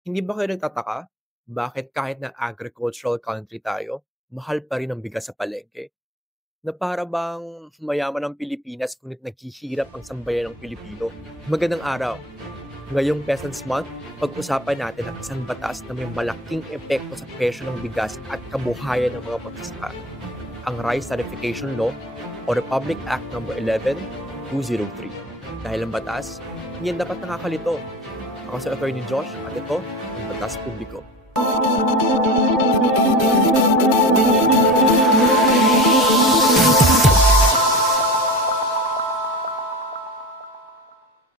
Hindi ba kayo nagtataka? Bakit kahit na agricultural country tayo, mahal pa rin ang bigas sa palengke? Na para bang mayaman ang Pilipinas ngunit naghihirap ang sambayan ng Pilipino. Magandang araw. Ngayong Peasants Month, pag-usapan natin ang isang batas na may malaking epekto sa presyo ng bigas at kabuhayan ng mga magsasaka. Ang Rice Certification Law o Republic Act No. 11-203. Dahil ang batas, hindi yan dapat nakakalito. Ako si Attorney Josh at ito ang Batas Publiko.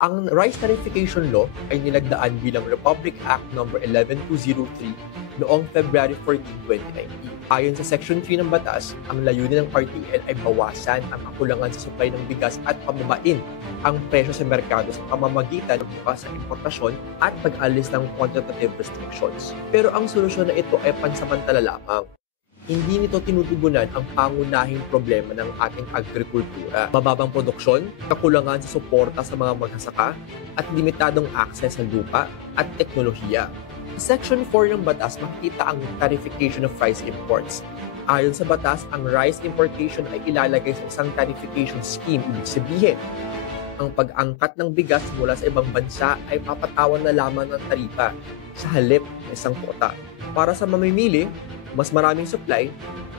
Ang Rice Tarification Law ay nilagdaan bilang Republic Act No. 11203 noong February 14, 2019. Ayon sa Section 3 ng batas, ang layunin ng RTL ay bawasan ang kakulangan sa supply ng bigas at pababain ang presyo sa merkado sa pamamagitan ng bukas sa importasyon at pag-alis ng quantitative restrictions. Pero ang solusyon na ito ay pansamantala lamang. Hindi nito tinutugunan ang pangunahing problema ng ating agrikultura. Mababang produksyon, kakulangan sa suporta sa mga magsasaka, at limitadong akses sa lupa at teknolohiya. Sa Section 4 ng batas, makikita ang tarification of rice imports. Ayon sa batas, ang rice importation ay ilalagay sa isang tarification scheme. Ibig sabihin, ang pag-angkat ng bigas mula sa ibang bansa ay papatawan na lamang ng taripa sa halip ng isang kota. Para sa mamimili, mas maraming supply,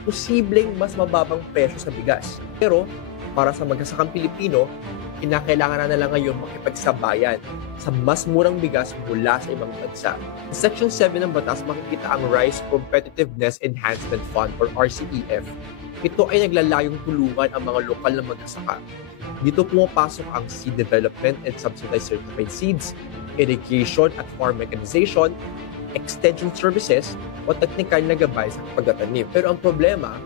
posibleng mas mababang presyo sa bigas. Pero para sa magsasakang Pilipino, kinakailangan na lang ngayon makipagsabayan sa mas murang bigas mula sa ibang bansa. Sa Section 7 ng batas, makikita ang Rice Competitiveness Enhancement Fund or RCEF. Ito ay naglalayong tulungan ang mga lokal na magsasaka. Dito pumapasok ang seed development and subsidized certified seeds, irrigation at farm mechanization, extension services, o technical na gabay sa pagtatanim. Pero ang problema,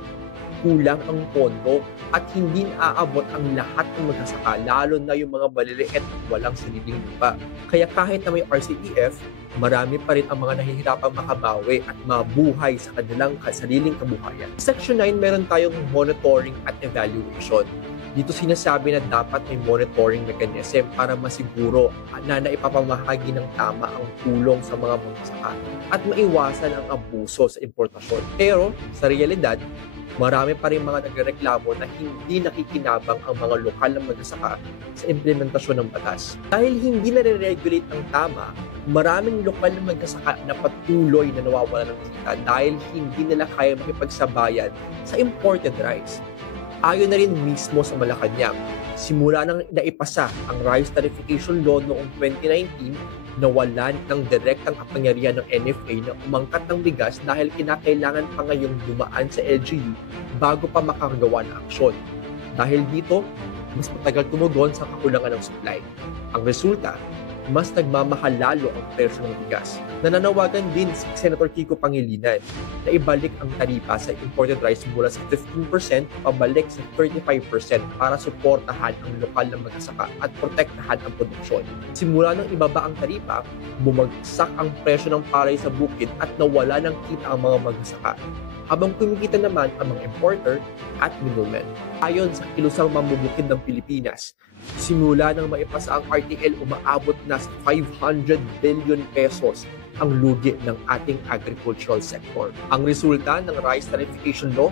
kulang ang pondo at hindi naaabot ang lahat ng magsasaka, lalo na yung mga maliliit at walang sariling lupa. Kaya kahit na may RCEF, marami pa rin ang mga nahihirapang makabawi at mabuhay sa kanilang sariling kabuhayan. Section 9, meron tayong monitoring at evaluation. Dito sinasabi na dapat may monitoring mechanism para masiguro na naipapamahagi ng tama ang tulong sa mga magsasaka at maiwasan ang abuso sa importasyon. Pero sa realidad, marami pa rin mga nagrereklamo na hindi nakikinabang ang mga lokal na magsasaka sa implementasyon ng batas. Dahil hindi nare-regulate ng tama, maraming lokal na magsasaka na patuloy na nawawala ng kita dahil hindi nila kaya makipagsabayan sa imported rice. Ayon na rin mismo sa Malacanang, simula nang naipasa ang Rice Tarification Law noong 2019, nawalan ng direktang kapangyarihan ng NFA na umangkat ng bigas dahil kinakailangan pa ngayong dumaan sa LGU bago pa makagawa ng aksyon. Dahil dito, mas matagal tumugon sa kakulangan ng supply. Ang resulta, mas nagmamahal lalo ang presyo ng bigas. Nananawagan din si Senator Kiko Pangilinan na ibalik ang taripa sa imported rice mula sa 15% pabalik sa 35% para suportahan ang lokal na magsasaka at protektahan ang produksyon. Simula nang ibaba ang taripa, bumagsak ang presyo ng palay sa bukid at nawala ng kita ang mga magsasaka, habang kumikita naman ang mga importer at middlemen. Ayon sa Kilusang Mamubukid ng Pilipinas, simula nang maipasa ang RTL, umaabot na sa 500 billion pesos ang lugi ng ating agricultural sector. Ang resulta ng Rice Tarification Law,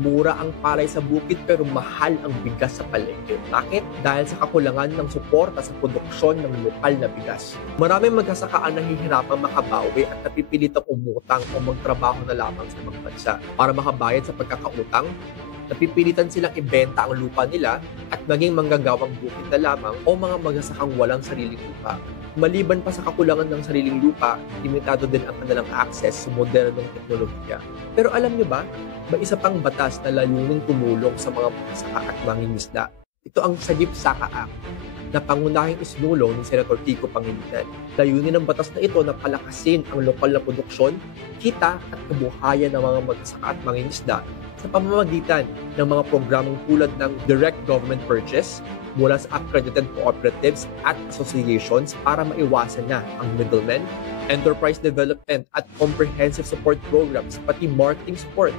mura ang palay sa bukid pero mahal ang bigas sa palengke. Bakit? Dahil sa kakulangan ng suporta sa produksyon ng lokal na bigas. Maraming magsasaka ang nahihirapang makabawi at napipilitang umutang o magtrabaho na lamang sa ibang bansa. Para makabayad sa pagkakautang, napipilitan silang ibenta ang lupa nila at maging manggagawang bukid na lamang o mga magsasakang walang sariling lupa. Maliban pa sa kakulangan ng sariling lupa, limitado din ang kanilang access sa modernong teknolohiya. Pero alam niyo ba, may isa pang batas na layuning tumulong sa mga magsasaka at mangingisda. Ito ang Sagip Saka Act, na pangunahing isinulong ni Senator Kiko Pangilinan. Layunin ng batas na ito na palakasin ang lokal na produksyon, kita at kabuhayan ng mga magsasaka at mangingisda sa pamamagitan ng mga programang tulad ng direct government purchase mula sa accredited cooperatives at associations para maiwasan na ang middlemen, enterprise development at comprehensive support programs, pati marketing support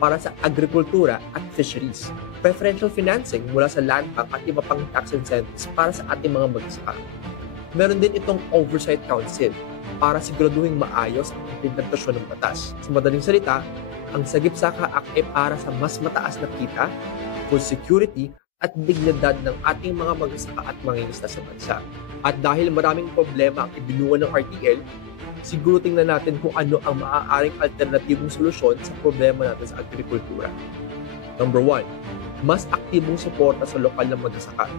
para sa agrikultura at fisheries, preferential financing mula sa land bank at iba pang tax incentives para sa ating mga magsasaka. Meron din itong Oversight Council para siguraduhin maayos ang implementasyon ng batas. Sa madaling salita, ang Sagip Saka Act ay para sa mas mataas na kita, food security, at dignidad ng ating mga magsasaka at mangingisda sa bansa. At dahil maraming problema ang ibinungan ng RTL, siguro tingnan natin kung ano ang maaaring alternatibong solusyon sa problema natin sa agrikultura. Number 1, mas aktibong suporta sa lokal na magsasaka.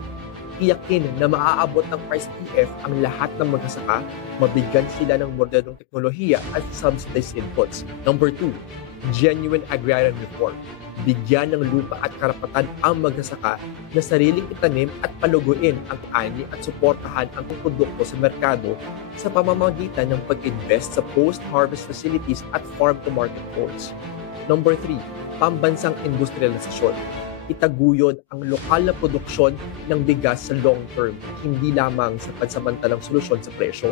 Tiyakin na maaabot ng RCEF ang lahat ng magsasaka, mabigyan sila ng modernong teknolohiya at subsidized inputs. Number 2, genuine agrarian reform. Bigyan ng lupa at karapatan ang magsasaka na sariling itanim at paluguin ang ani at suportahan ang produkto sa merkado sa pamamagitan ng pag-invest sa post-harvest facilities at farm-to-market ports. Number 3, pambansang industrialisasyon. Itaguyod ang lokal na produksyon ng bigas sa long term, hindi lamang sa pansamantalang solusyon sa presyo.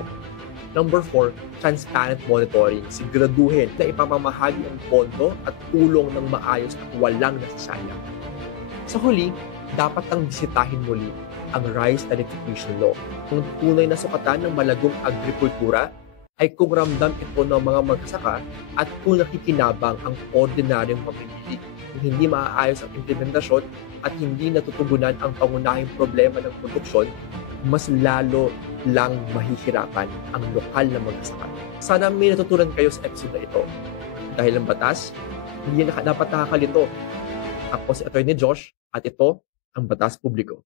Number 4, transparent monitoring. Siguraduhin na ipamamahagi ang pondo at tulong ng maayos at walang nasasayang. Sa huli, dapat nang bisitahin muli ang Rice Tarification Law. Ang tunay na sukatan ng malagong agrikultura ay kung ramdam ito ng mga magsasaka at kung nakikinabang ang ordinaryong mamimili. Kung hindi maaayos ang implementasyon at hindi natutugunan ang pangunahing problema ng produksyon, mas lalo lang mahihirapan ang lokal na magsasaka. Sana may natutunan kayo sa episode na ito. Dahil ang batas, hindi dapat nakakalito. Ako si Atty. Josh at ito ang Batas Publiko.